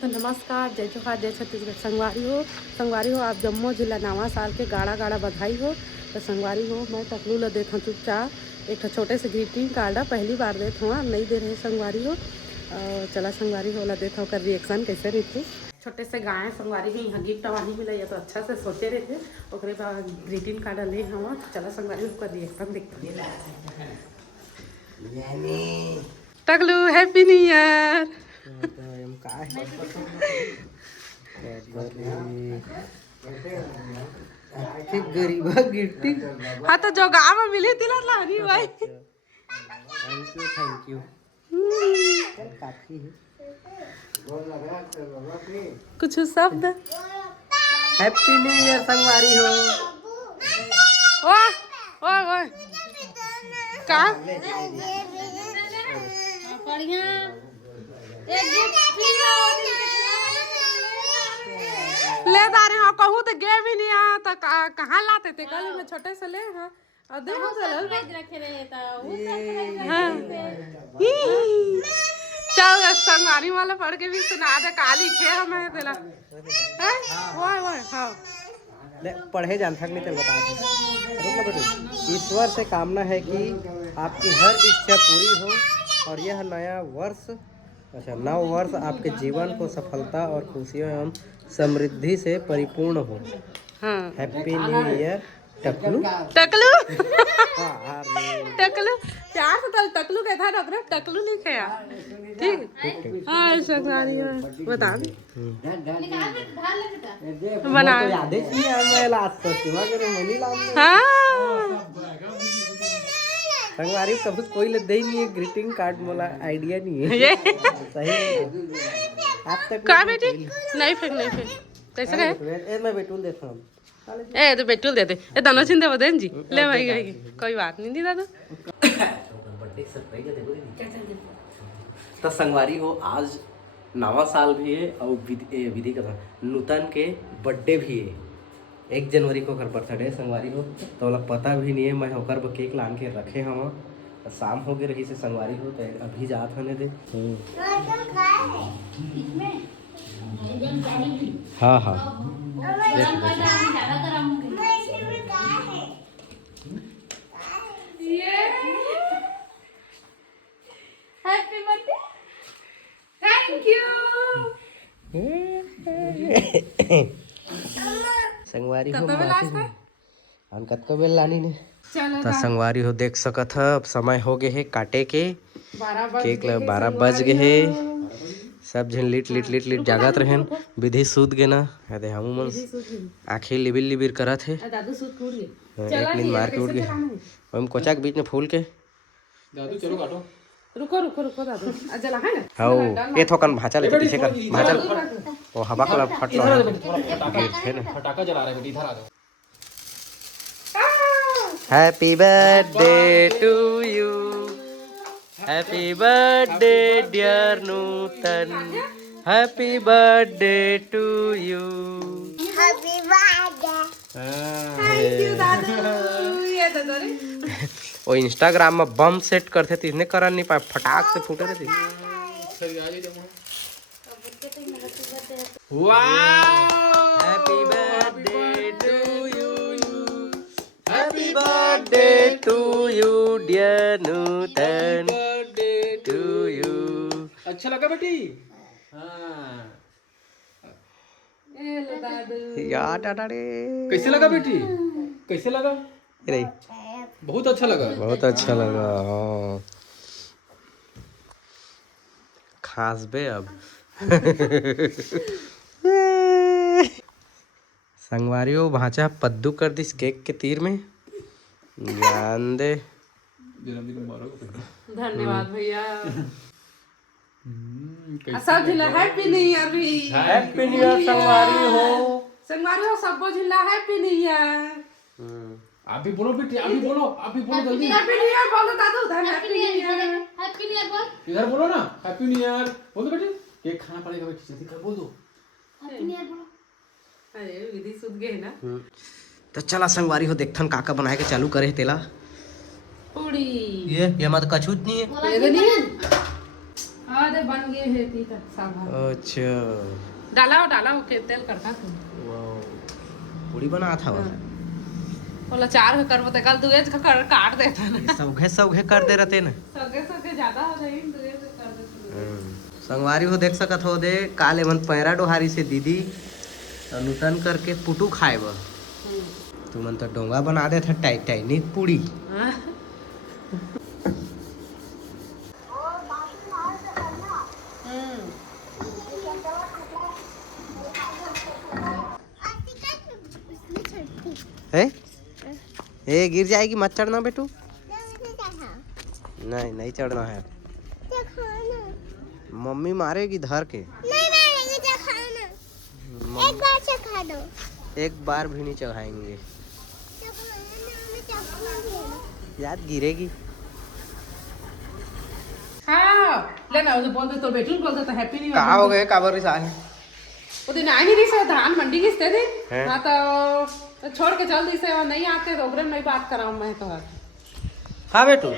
तो नमस्कार, जय जोहार, जय छत्तीसगढ़। संगवारी हो आप जम्मो जिला नवा साल के गाड़ा गाड़ा बधाई हो। तो संगवारी हो मैं टकलू ला देता हूँ चुपचाप एक छोटे से ग्रीटिंग कार्ड पहली बार देता हूँ, नहीं दे रहे संगवारी हो। चला संगवारी हो ला देता हूँ कर रिएक्शन कैसे रहते। छोटे से गाय संगवारी ही यहाँ गिफ्ट वाही मिला तो अच्छा से सोचे रहते ओकरे बाद ग्रीटिंग कार्ड ले हम। चला संगवारी हो कर रिएक्शन देखते। टकलू हैप्पी न्यू ईयर। गरीबा गिफ्टी। हाँ तो जो गाँव में मिली थी लानी भाई। थैंक यू काफी है। कुछ शब्द हैप्पी न्यू ईयर संगवारी हो। वाह वाह वाह का बढ़िया ले दारे हाँ कहूँ तो गे भी नहीं आ तो कहाँ लाते थे कल में छोटे से ले। हाँ अदे हो चल चल संगवारी वाला पढ़ के भी सुना दे काली खे हमें तेला वाह वाह। हाँ पढ़े जान थक नहीं तो बता। ईश्वर से कामना है कि आपकी हर इच्छा पूरी हो और यह नया वर्ष नव वर्ष आपके जीवन को सफलता और खुशियों एवं समृद्धि से परिपूर्ण हो। हाँ हैप्पी न्यू ईयर टकलू। टकलू हाँ टकलू प्यार से टकलू कहता है डॉक्टर टकलू लिखे यार ठीक। हाँ संगवारी बता बना तो याद ही मैं लास्ट सीमा करे मनी लाम। हाँ संगवारी कभी कोई ले दे नहीं है ग्रीटिंग कार्ड मोला आइडिया नहीं है ये सही। आप तक का बेटी नहीं फेंक कैसे है मैं बेटूल देता हूँ। ए तो बेटूल दे दे ए दोनों चिंदे बदेन जी ले भाई गई कोई बात नहीं दी दादा। तो संगवारी हो आज नवा साल भी है और विधि का नूतन के बर्थडे भी है। 1 जनवरी को बर्थडे संगवारी हो तो वाला पता भी नहीं है। मैं होकर केक लान के रखे हम तो शाम हो गए रही से संगवारी हो तो अभी जात होने दे। हाँ हाँ हैप्पी बर्थडे थैंक यू। संगवारी हो हम कतको बेल लानी ने तो संगवारी हो देख सकत ह। अब समय हो गए है काटे के केक ल 12 बज गए है। सब झन लिट जागत रहेन विधि सूत गे ना अरे हम मन आँखें लिबिर करत है। एक नींद मार के उठ गए हम कोचा के बीच में फूल के दादू चलो काटो। रुको दादू जला है ना। हां ये थोकन भाचा ले पीछे कर भाचा वो हवा का फट रहा है ना। पटाखा जला रहे बेटी इधर आ जाओ। Happy birthday to you happy birthday dear Nutan happy birthday to you happy birthday. Thank you दादू ये दादू रे वो इंस्टाग्राम में बम सेट करते थे इसने करन नहीं पाए फटाक से फूटे थे। वाह happy birthday to you happy birthday to you dear Nutan to you. अच्छा लगा बेटी। हाँ ए लो दादू यार टाटा रे कैसे लगा बेटी कैसे लगा। नहीं बहुत अच्छा लगा। बहुत अच्छा लगा। हाँ खास बे अब संगवारियों भाचा पद्दू कर दिस केक के तीर में जान दे। जन्मदिन मुबारक। धन्यवाद भैया। सब जिला हैप्पी न्यू ईयर भी। हैप्पी न्यू ईयर संगवारी हो सबको जिला हैप्पी न्यू ईयर। आप भी बोलो बेटी आप भी बोलो जल्दी। हैप्पी न्यू ईयर बोलो दादू happy new year. Happy new year बोल। इधर बोलो ना हैप्पी न्यू ईयर बोल दो बेटी। केक खाना पड़ेगा बेटी जल्दी कर बोल दो। हैप्पी न्यू ईयर बोलो। अरे विधि सुध गए ना। तो चला संगवारी हो देखथन काका बनाए के चालू करे तेला पूड़ी ये मत कछूत नहीं है। ये नहीं हां दे दे बन गए हैं तीता साग। अच्छा डाला के तेल करता तू वाह पूड़ी बना था वो बोला चार कर बता कल दुएज का कर काट देता ना सौघे कर दे रहते ना सगे ज्यादा हो जाए दुएज कर देता। संगवारी हो देख सकत हो दे काले मन पैरा डोहारी से दीदी अनुतन करके पुटू खाए बा तू मन तो डोंगा बना दे था टाइटैनिक पूड़ी है ए गिर जाएगी मत चढ़ना बेटू नहीं नहीं चढ़ना है मम्मी मारेगी धर के एक बार चखा दो। एक बार भी नहीं चढ़ाएंगे याद गिरेगी हाँ लेना उसे बोल दे तो बेटू बोल दे तो हैप्पी न्यू ईयर कहाँ हो गए काबर रिसाल वो दिन आई नहीं रही से धान मंडी किसते थे हैं? हाँ तो छोड़ के चल दी से और नहीं आते तो ओकरे में नहीं बात कराऊं मैं तो हाँ बेटू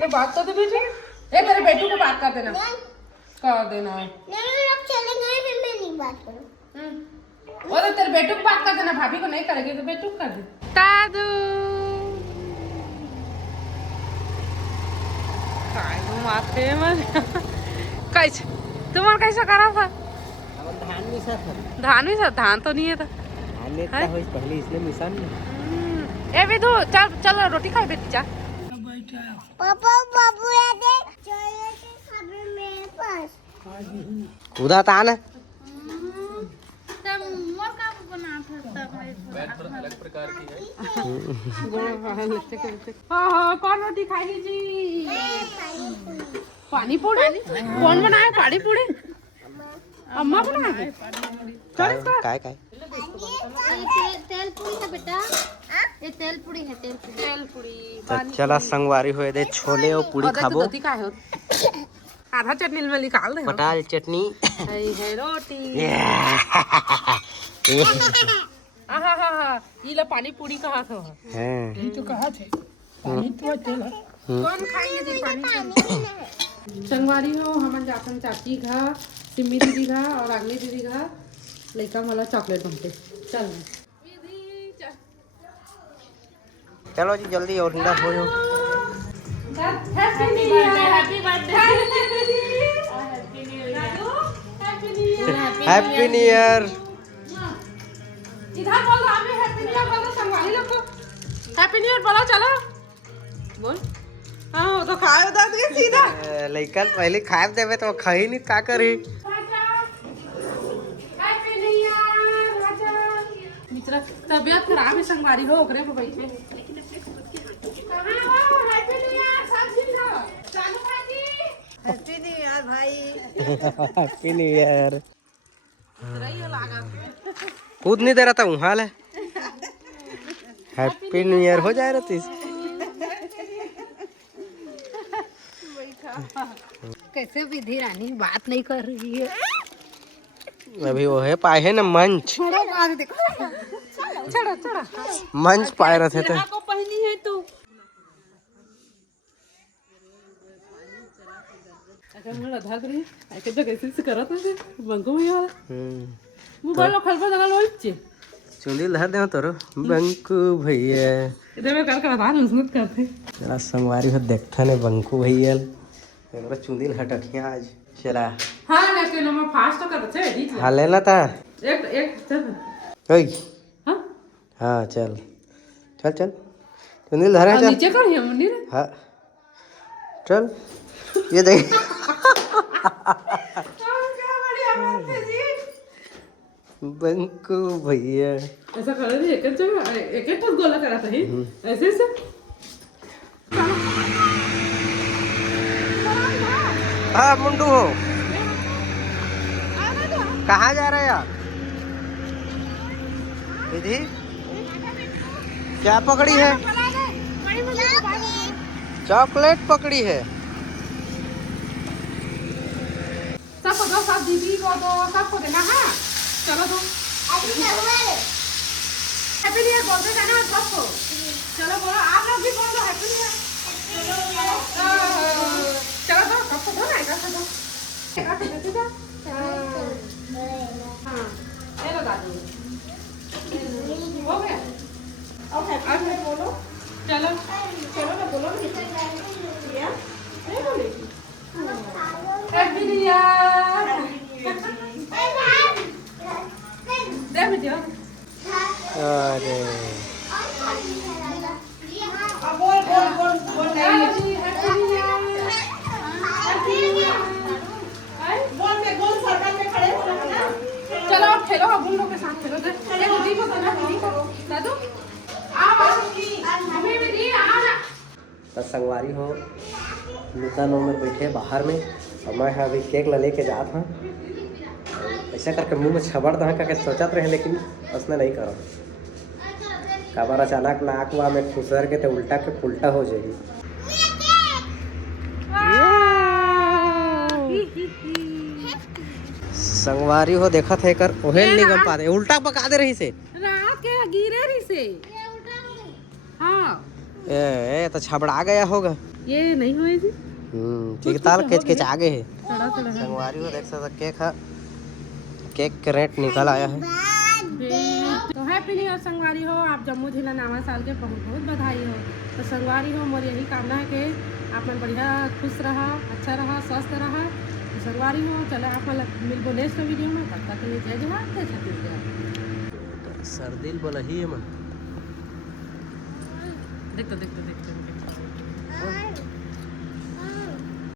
ये बात तो बेटू ए तेरे बेटू को बात कर देना नहीं लोग चलेंगे फिर मैं नहीं बात करूँ। वो तो तेरे बेटू को बात कर देना भाभी को नहीं करेगी तो बेटू को कर दे दादू काय तुम आते मन कैसे तुम्हारा कैसा करा था धान भी सब धान तो नहीं है था पहले इसने मिशन ए विधु चल चल रोटी खाई बेटी जा पापा बाबू आ दे चलो के खाबे मेरे पास कूदा था ना तब मोर का बना था बैट थोड़ा अलग प्रकार की है हाँ कौन रोटी खाएगी जी पानी पूड़ी कौन बनाए पानी पूड़ी अम्मा बनाए काय तेल पूरी है बेटा ये तेल पूरी है तेल पूरी तो चला संगवारी हुए दे छोले और पूड़ी खाबो आधा चटनी में निकाल दे पटाल चटनी है रोटी ये ला पानी पूड़ी कहा था हैं तो कहा थे पानी तो तेल कौन खाएंगे जी पानी संगवारी हो हम जापन चाची घा सिम्मी दीदी घा और अगली दीदी घा लड़का वाला चॉकलेट बनते चल चलो जी जल्दी और ठंडा हो जाओ हैप्पी न्यू ईयर इधर बोल रहा है हैप्पी न्यू ईयर बोल दो संगवारी लोग को हैप्पी न्यू ईयर बोलो चलो बोल हाँ वो तो खाए उधर से सीधा लइका पहले खाए देवे तो खाई नहीं का करी हैप्पी न्यू ईयर राजा मित्रा तबीयत खराब है संगवारी हो ओकरे पे बैठे कहां हो हैप्पी न्यू ईयर सब ठीक हो चालू भाजी हैप्पी न्यू ईयर भाई हैप्पी न्यू ईयर रही लागा कूद नहीं दे रहा था वहाँ ले हैप्पी न्यू ईयर हो जाए रहा कैसे विधि रानी बात नहीं कर रही है अभी वो है पाए है ना मंच छोड़ो बात देखो छोड़ो छोड़ो मंच पाए रहे थे तो को पहनी है तू अच्छा मैं आधार करी ऐसे तो कैसे से करत है बंको यार मोबाइल खलबा लगा लोइचे चुंदी लहर दे तोरो बंकू भैया इधर में कर आधार उसमें करते जरा संगवारी हो देखता ने बंकू भैया एकरा चुंदी हटकिया आज चला हां लेकिन हम फास्ट कर छे एडिट हां लेना था एक एक चल ओए हां हां चल चल चल चुंदी लहर चल नीचे कर हम नहीं हां चल ये देख क्या बढ़िया बात है जी बंकू भैया ऐसा कर रही एक जगह एक गोला करा था ही ऐसे ऐसे हाँ मुंडू हो कहाँ जा रहे यार विधि क्या पकड़ी है चॉकलेट पकड़ी है सबको दो सब दीदी को दो सबको देना है चलो दो हैप्पी न्यू ईयर बोलते जाना सबको चलो बोलो आप लोग भी बोलो हैप्पी न्यू ईयर चलो दो सबको दो ना इधर से दो हाँ ये लो दादू हो गया अब हैप्पी बोलो चलो चलो ना बोलो ना नहीं बोलेगी हैप्पी न्यू ईयर दे बेटिया अरे बोल हैप्पी न्यू ईयर चलो आप खेलो अब उन लोग के साथ खेलो दे ये दीदी को देना दीदी को दादू आओ मम्मी भी दी आ ना तो संगवारी हो नूतन उम्र बैठे बाहर में और मैं अभी केक ला लेके जात हूँ ऐसा करके मुंह में छबड़ दहा करके सोचत रहे लेकिन उसने नहीं करो कबर अचानक नाक वा में खुसर के तो उल्टा के पुल्टा हो जाएगी संगवारी हो देखा थे कर ओहेल नहीं गम पाते उल्टा पका दे रही से रात के गिरे रही से हाँ ए तो छबड़ा गया होगा ये नहीं हुई थी ठीक ताल केच केच आगे है थोड़ा थोड़ा संगवारी हो देख सकते केक है केक के रेट निकल आया है तो हैप्पी न्यू ईयर संगवारी हो आप जम्मू जिला नवा साल के बहुत बहुत बधाई हो तो संगवारी हो मोर यही कामना है कि आप मन बढ़िया खुश रहा अच्छा रहा स्वस्थ रहा तो संगवारी हो चले आप मन मिलबो नेक्स्ट वीडियो में तब तक के लिए जय जवान जय छत्तीसगढ़ सर्दिल बोला ही है मन देखते देखते देखते